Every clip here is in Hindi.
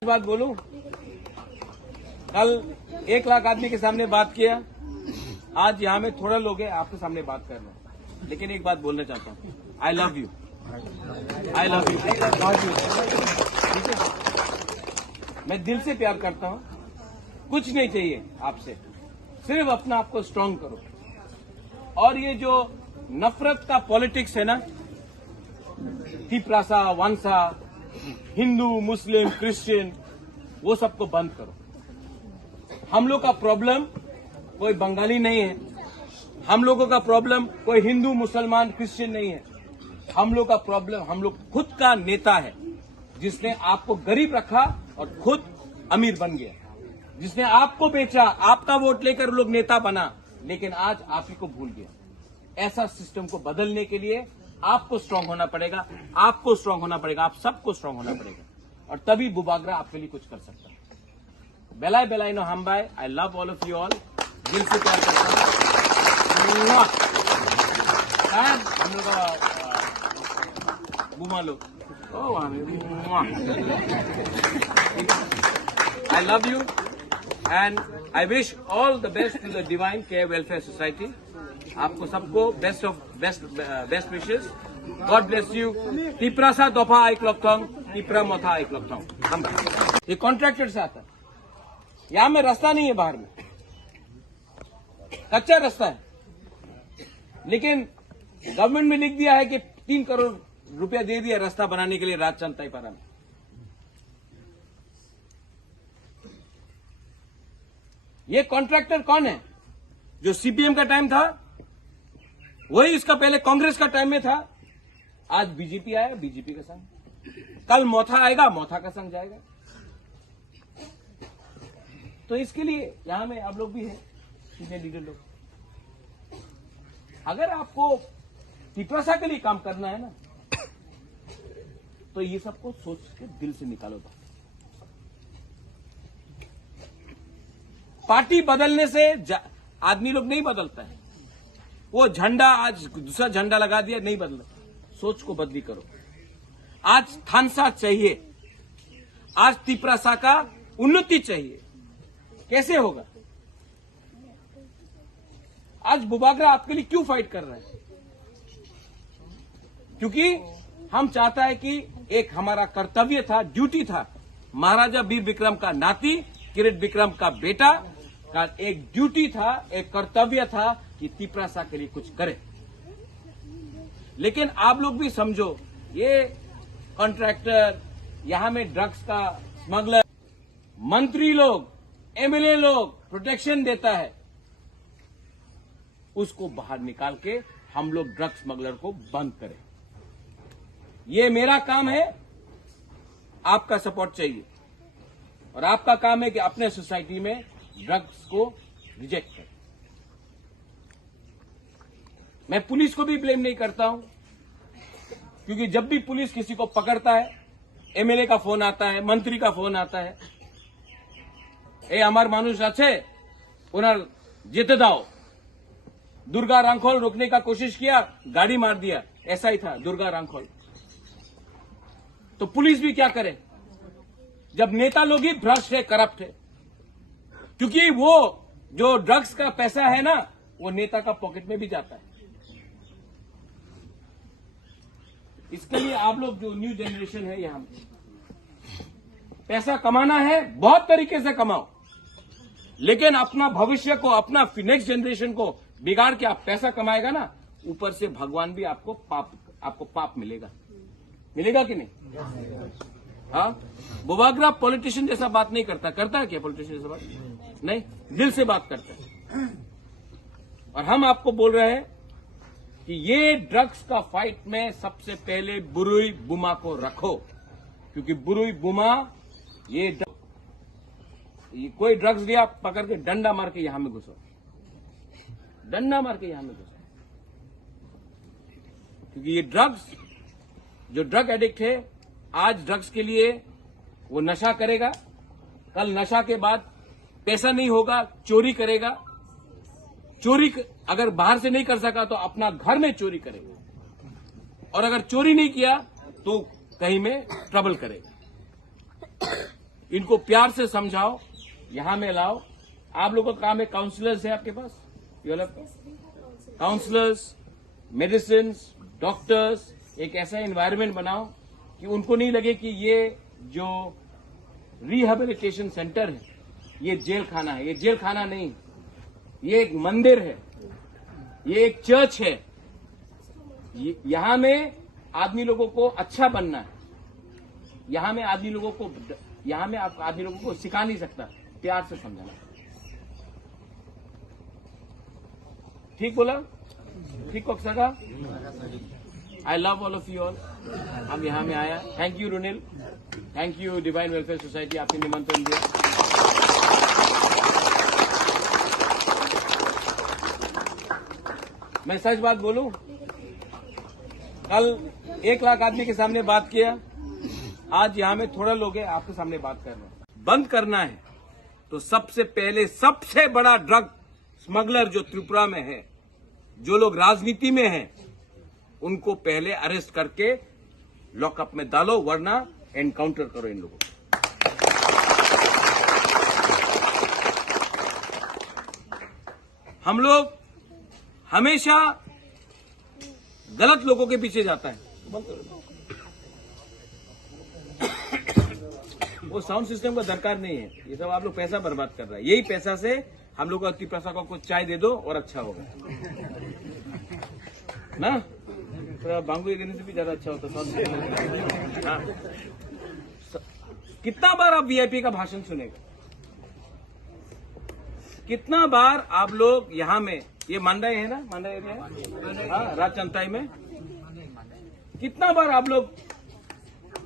बात बोलूं, कल 1 लाख आदमी के सामने बात किया, आज यहाँ में थोड़ा लोग हैं आपके सामने बात कर रहे हैं, लेकिन एक बात बोलना चाहता हूँ, आई love you, I love you. ठीक है, मैं दिल से प्यार करता हूँ, कुछ नहीं चाहिए आपसे, सिर्फ अपना आप को स्ट्रांग करो। और ये जो नफरत का पॉलिटिक्स है ना, तिपरासा, वंसा, हिंदू, मुस्लिम, क्रिश्चियन, वो सबको बंद करो। हम लोग का प्रॉब्लम कोई बंगाली नहीं है, हम लोगों का प्रॉब्लम कोई हिंदू, मुसलमान, क्रिश्चियन नहीं है। हम लोग का प्रॉब्लम हम लोग खुद का नेता है, जिसने आपको गरीब रखा और खुद अमीर बन गया, जिसने आपको बेचा, आपका वोट लेकर लोग नेता बना, लेकिन आज आप ही को भूल गया। ऐसा सिस्टम को बदलने के लिए आपको स्ट्रांग होना पड़ेगा, आपको स्ट्रांग होना पड़ेगा, आप सबको स्ट्रांग होना पड़ेगा, और तभी बुबागरा आपके लिए कुछ कर सकता है। बेलाय बेलाय नो हम bye, I love all of you all, दिल से प्यार करता हूँ। शायद हम लोग का घुमा लो, I love you and I wish all the best to the divine care welfare society. आपको सबको बेस्ट विशेष, गॉड ब्लेस यू। तिपरासा दफा आई क्लॉकथोंग, तिपरा मोथा आई क्लॉकथोंग। ये कॉन्ट्रैक्टर से आता है, यहां में रास्ता नहीं है, बाहर में कच्चा रास्ता है, लेकिन गवर्नमेंट में लिख दिया है कि 3 करोड़ रुपया दे दिया रास्ता बनाने के लिए राजचंद ताईपारा में। ये कॉन्ट्रैक्टर कौन है? जो सीपीएम का टाइम था, वही इसका पहले कांग्रेस का टाइम में था। आज बीजेपी आया, बीजेपी का संग, कल मोथा आएगा, मोथा का संग जाएगा। तो इसके लिए यहां में आप लोग भी हैं, सीनियर लीडर लोग। अगर आपको तिपरासा के लिए काम करना है ना, तो ये सबको सोच के दिल से निकालो। पार्टी बदलने से आदमी लोग नहीं बदलता है। वो झंडा आज दूसरा झंडा लगा दिया, नहीं बदला। सोच को बदली करो। आज थानसा चाहिए, आज तिपरासा का उन्नति चाहिए। कैसे होगा? आज बुबागरा आपके लिए क्यों फाइट कर रहा है? क्योंकि हम चाहता है कि एक हमारा कर्तव्य था, ड्यूटी था, महाराजा वीर विक्रम का नाती, किरीट विक्रम का बेटा का एक ड्यूटी था, एक कर्तव्य था कि तिपरासा के लिए कुछ करे। लेकिन आप लोग भी समझो, ये कॉन्ट्रैक्टर, यहां में ड्रग्स का स्मगलर, मंत्री लोग, एमएलए लोग प्रोटेक्शन देता है, उसको बाहर निकाल के हम लोग ड्रग्स स्मगलर को बंद करें। ये मेरा काम है, आपका सपोर्ट चाहिए, और आपका काम है कि अपने सोसाइटी में ड्रग्स को रिजेक्ट करें। मैं पुलिस को भी ब्लेम नहीं करता हूं, क्योंकि जब भी पुलिस किसी को पकड़ता है, एमएलए का फोन आता है, मंत्री का फोन आता है, ए हमार मानुष आछे उनार जेते दाओ। दुर्गा रांखोल रोकने का कोशिश किया, गाड़ी मार दिया, ऐसा ही था दुर्गा रांखोल। तो पुलिस भी क्या करे जब नेता लोग ही भ्रष्ट है, करप्ट है? क्योंकि वो जो ड्रग्स का पैसा है ना, वो नेता का पॉकेट में भी जाता है। इसके लिए आप लोग जो न्यू जनरेशन है, यहां पैसा कमाना है, बहुत तरीके से कमाओ, लेकिन अपना भविष्य को, अपना नेक्स्ट जनरेशन को बिगाड़ के आप पैसा कमाएगा ना, ऊपर से भगवान भी आपको पाप मिलेगा। मिलेगा कि नहीं? हाँ, बुबागरा पॉलिटिशियन जैसा बात नहीं करता। करता है क्या पॉलिटिशियन जैसा बात? नहीं, दिल से बात करता है। और हम आपको बोल रहे हैं कि ये ड्रग्स का फाइट में सबसे पहले बुरुई बुमा को रखो, क्योंकि बुरुई बुमा ये कोई ड्रग्स लिया पकड़ के डंडा मार के यहां में घुसो, डंडा मार के यहां में घुसो, क्योंकि ये ड्रग्स, जो ड्रग एडिक्ट है आज ड्रग्स के लिए वो नशा करेगा, कल नशा के बाद पैसा नहीं होगा चोरी करेगा, चोरी अगर बाहर से नहीं कर सका तो अपना घर में चोरी करेगा, और अगर चोरी नहीं किया तो कहीं में ट्रबल करेगा। इनको प्यार से समझाओ, यहां में लाओ। आप लोगों का काम है, काउंसलर्स है आपके पास, काउंसलर्स, मेडिसिन, डॉक्टर्स, एक ऐसा एनवायरनमेंट बनाओ कि उनको नहीं लगे कि ये जो रिहेबिलिटेशन सेंटर है ये जेल खाना है। ये जेल खाना नहीं, ये एक मंदिर है, ये एक चर्च है। यहां में आदमी लोगों को अच्छा बनना है। यहां में आदमी लोगों को सिखा नहीं सकता, प्यार से समझाना। ठीक बोला? ठीक को सका? I love all of you all. हम यहां में आया। Thank you Runil, thank you divine welfare society, आपने निमंत्रण दिया। मैं सच बात बोलूं, कल 1 लाख आदमी के सामने बात किया, आज यहां में थोड़ा लोग हैं आपके सामने बात कर रहे हैं। बंद करना है तो सबसे पहले सबसे बड़ा ड्रग स्मगलर जो त्रिपुरा में है, जो लोग राजनीति में हैं, उनको पहले अरेस्ट करके लॉकअप में डालो, वरना एनकाउंटर करो इन लोगों को। हम लोग हमेशा गलत लोगों के पीछे जाता है। वो साउंड सिस्टम का दरकार नहीं है, ये सब आप लोग पैसा बर्बाद कर रहा है। यही पैसा से हम लोग अति प्रशासकों को चाय दे दो और अच्छा होगा ना, थोड़ा बांगू देने से भी ज्यादा अच्छा होता साउंड सिस्टम। हाँ। कितना बार आप वीआईपी का भाषण सुनेगा? कितना बार आप लोग यहां में, ये मांडा है ना, मांडा एरिया है, हाँ, राजचंताई में, कितना बार आप लोग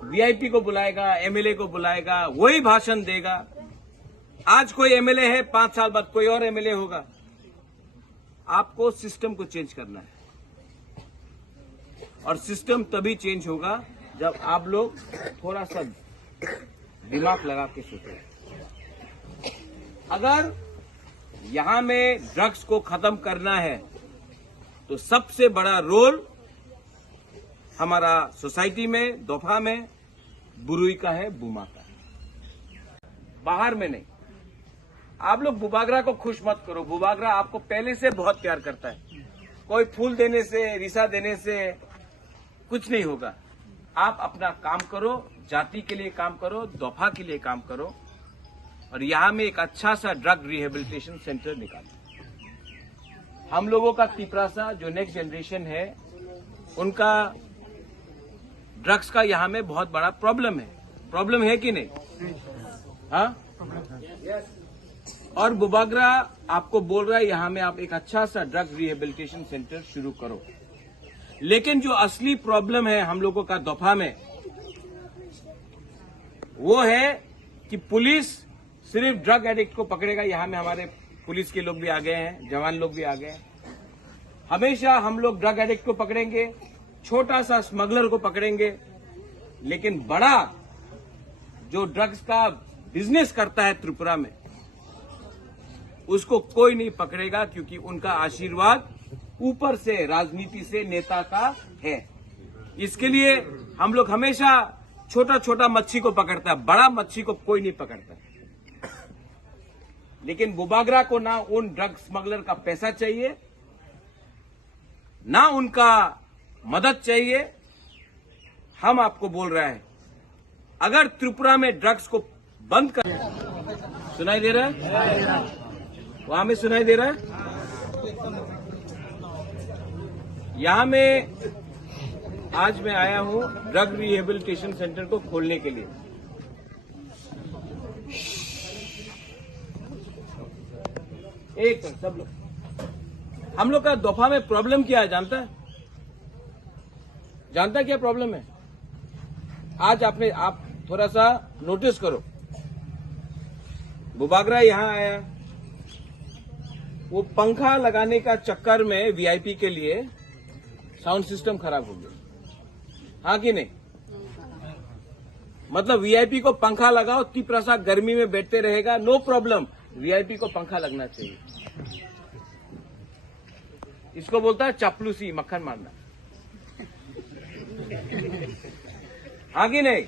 वीआईपी को बुलाएगा, एमएलए को बुलाएगा, वही भाषण देगा। आज कोई एमएलए है, 5 साल बाद कोई और एमएलए होगा। आपको सिस्टम को चेंज करना है, और सिस्टम तभी चेंज होगा जब आप लोग थोड़ा सा दिमाग लगा के सोचें। अगर यहां में ड्रग्स को खत्म करना है तो सबसे बड़ा रोल हमारा सोसाइटी में, दोफा में, बुरुई का है, बुमा का है, बाहर में नहीं। आप लोग बुबागरा को खुश मत करो। बुबागरा आपको पहले से बहुत प्यार करता है। कोई फूल देने से, रिसा देने से कुछ नहीं होगा। आप अपना काम करो, जाति के लिए काम करो, दोफा के लिए काम करो, और यहां में एक अच्छा सा ड्रग रिहेबिलिटेशन सेंटर निकालो। हम लोगों का तिपरासा जो नेक्स्ट जनरेशन है, उनका ड्रग्स का यहां में बहुत बड़ा प्रॉब्लम है। प्रॉब्लम है कि नहीं? हाँ? और बुबागरा आपको बोल रहा है यहां में आप एक अच्छा सा ड्रग रिहेबिलिटेशन सेंटर शुरू करो। लेकिन जो असली प्रॉब्लम है हम लोगों का दोफा में, वो है कि पुलिस सिर्फ ड्रग एडिक्ट को पकड़ेगा। यहां में हमारे पुलिस के लोग भी आ गए हैं, जवान लोग भी आ गए हैं। हमेशा हम लोग ड्रग एडिक्ट को पकड़ेंगे, छोटा सा स्मगलर को पकड़ेंगे, लेकिन बड़ा जो ड्रग्स का बिजनेस करता है त्रिपुरा में, उसको कोई नहीं पकड़ेगा, क्योंकि उनका आशीर्वाद ऊपर से, राजनीति से, नेता का है। इसके लिए हम लोग हमेशा छोटा छोटा मच्छी को पकड़ता है, बड़ा मच्छी को कोई नहीं पकड़ता। लेकिन बुबागरा को ना उन ड्रग स्मगलर का पैसा चाहिए, ना उनका मदद चाहिए। हम आपको बोल रहे हैं, अगर त्रिपुरा में ड्रग्स को बंद कर, सुनाई दे रहा है? वहां में सुनाई दे रहा है? यहां में आज मैं आया हूं ड्रग रिहेबिलिटेशन सेंटर को खोलने के लिए। एक सब लोग, हम लोग का दोफा में प्रॉब्लम क्या है जानता है? जानता है क्या प्रॉब्लम है? आज आप थोड़ा सा नोटिस करो। बुबागरा यहां आया, वो पंखा लगाने का चक्कर में वीआईपी के लिए साउंड सिस्टम खराब हो गया, हाँ कि नहीं? मतलब वीआईपी को पंखा लगाओ, तिप्रसा गर्मी में बैठते रहेगा, नो प्रॉब्लम, वीआईपी को पंखा लगना चाहिए। इसको बोलता है चापलूसी, मक्खन मारना, हाँ कि नहीं?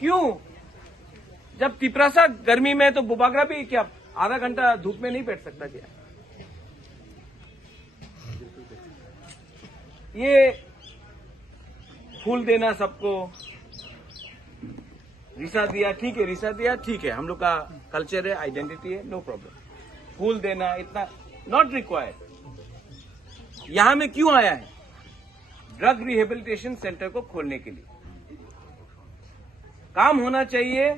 क्यों? जब तिप्रसा गर्मी में, तो बुबागरा भी क्या आधा घंटा धूप में नहीं बैठ सकता क्या? ये फूल देना सबको, रिसा दिया ठीक है, रिसा दिया ठीक है, हम लोग का कल्चर है, आइडेंटिटी है, नो प्रॉब्लम। फूल देना इतना नॉट रिक्वायर्ड। यहां में क्यों आया है? ड्रग रिहेबिलिटेशन सेंटर को खोलने के लिए। काम होना चाहिए